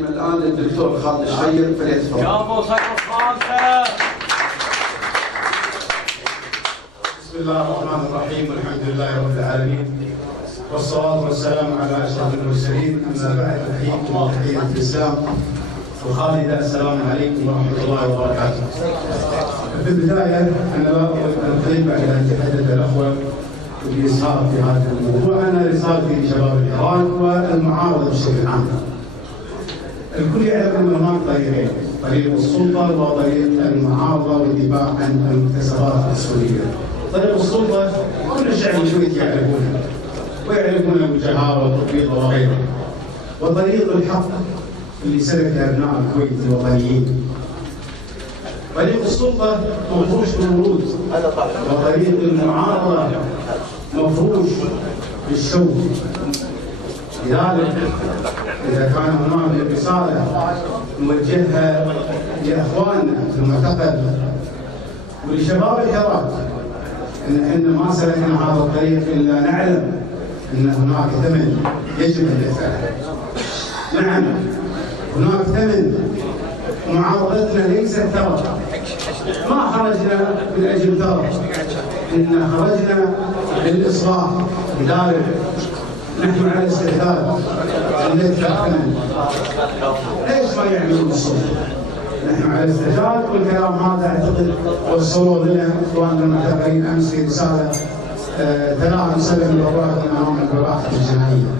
الكلمة الآن للدكتور خالد الشير فليتفضل. بسم الله الرحمن الرحيم والحمد لله رب العالمين والصلاة والسلام على أشرف المرسلين. أما بعد أحييكم بتحية الإسلام وخالد السلام عليكم ورحمة الله وبركاته. في البداية أنا لا أريد أن أطيل بعد أن يتحدث الأخوة بإسهاب في هذا الموضوع. أنا رسالتي لشباب البراك والمعارضة بشكل عام. الكل يعلم أن هناك طريقين، طريق السلطة وطريق المعارضة والدفاع عن المكتسبات السورية. طريق السلطة كل الشعب الكويتي يعرفونها ويعرفون الجهارة والتطبيق وغيره. وطريق الحق اللي سلكه أبناء الكويت الوطنيين. طريق السلطة مفروش بالورود، وطريق المعارضة مفروش بالشوك. لذلك إذا كان هناك رسالة نوجهها لإخواننا في المعتقل ولشباب البراك إن إحنا ما سلكنا هذا الطريق إلا نعلم أن هناك ثمن يجب أن ندفعه. نعم هناك ثمن، ومعارضتنا ليست ثروة. ما خرجنا من أجل ثروة، إننا خرجنا للإصلاح. لذلك نحن على استعداد أن ندفع ثمن. ليش ما يعملون الصوت؟ نحن على استعداد، والكلام هذا أعتقد وصلوا لنا إخواننا المعتقلين أمس في رسالة 3 مسلم الأوراق من أمام المباحث الجنائية.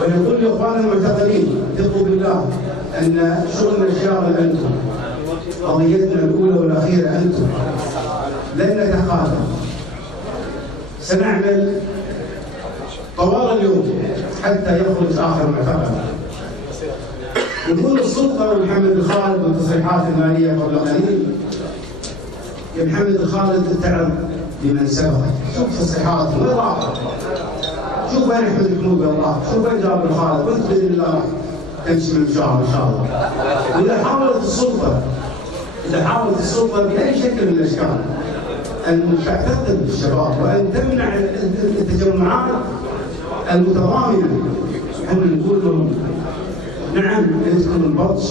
ونقول لإخواننا المعتقلين ثقوا بالله أن شغلنا الشاغل أنتم، قضيتنا الأولى والأخيرة أنتم. لن نتخاذل، سنعمل طوال اليوم حتى يخرج آخر معتقل. نقول السلطة ومحمد الخالد والتصريحات المالية قبل قليل. يا محمد الخالد تعب لمن سبقك، شوف تصريحاتهم وين راحت؟ شوف وين احمد الحمود وين راح؟ شوف وين جاب الخالد؟ وانت باذن الله تمشي من شهر ان شاء الله. إذا حاولت السلطة بأي شكل من الأشكال أن تعتقد بالشباب وأن تمنع التجمعات المتضامنة، احنا نقول لهم نعم عندكم البطش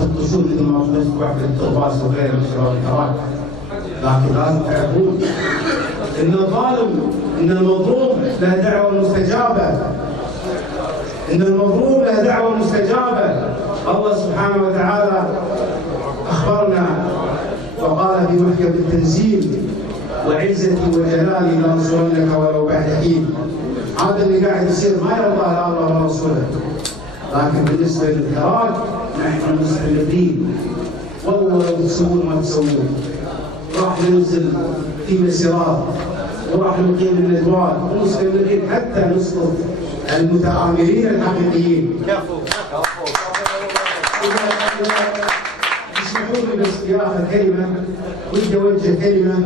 تبطشون مثل ما قلت وحدة الطرباس وغيرها من شباب البراك، لكن لازم تعرفون ان الظالم، ان المظلوم له دعوة مستجابة. ان المظلوم له دعوة مستجابة. الله سبحانه وتعالى أخبرنا وقال في محكم التنزيل وعزتي وجلالي لأنصرنك ولو بعد حين. هذا اللي قاعد يصير ما يرضى لا الله ورسوله. لكن بالنسبة للبراك نحن مستمرين، والله لو تسوون ما تسوون. راح ننزل في مسيرات وراح نقيم الندوات ومستمرين حتى نسقط المتآمرين الحقيقيين. اسمحوا لي بس في آخر كلمة، ودي أوجه كلمة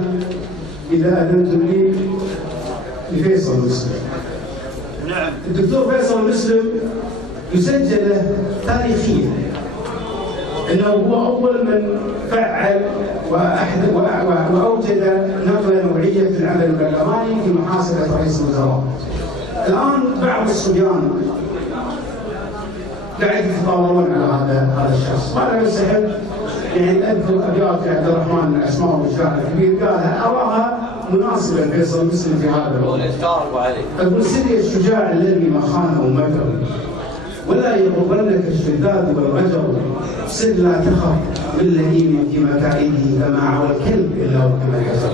إذا أذنتم لي لفيصل المسلم. نعم. الدكتور فيصل المسلم يسجل له تاريخيا انه هو اول من فعل واوجد نقله نوعيه في العمل البرلماني في محاسبه رئيس الوزراء. الان بعض الصبيان قاعد يتطاولون على هذا الشخص، وانا منسحب يعني اذكر ابيات عبد الرحمن من اسماء الشاعر الكبير قالها اراها مناسبه لفيصل المسلم في هذا الوقت. اقول سري الشجاع الذي ما خانه مكر، ولا يغرنك الشداد والرجل، سر لا تخف من لئيم في مكائده فما عوى الكلب الا وكما الحجر.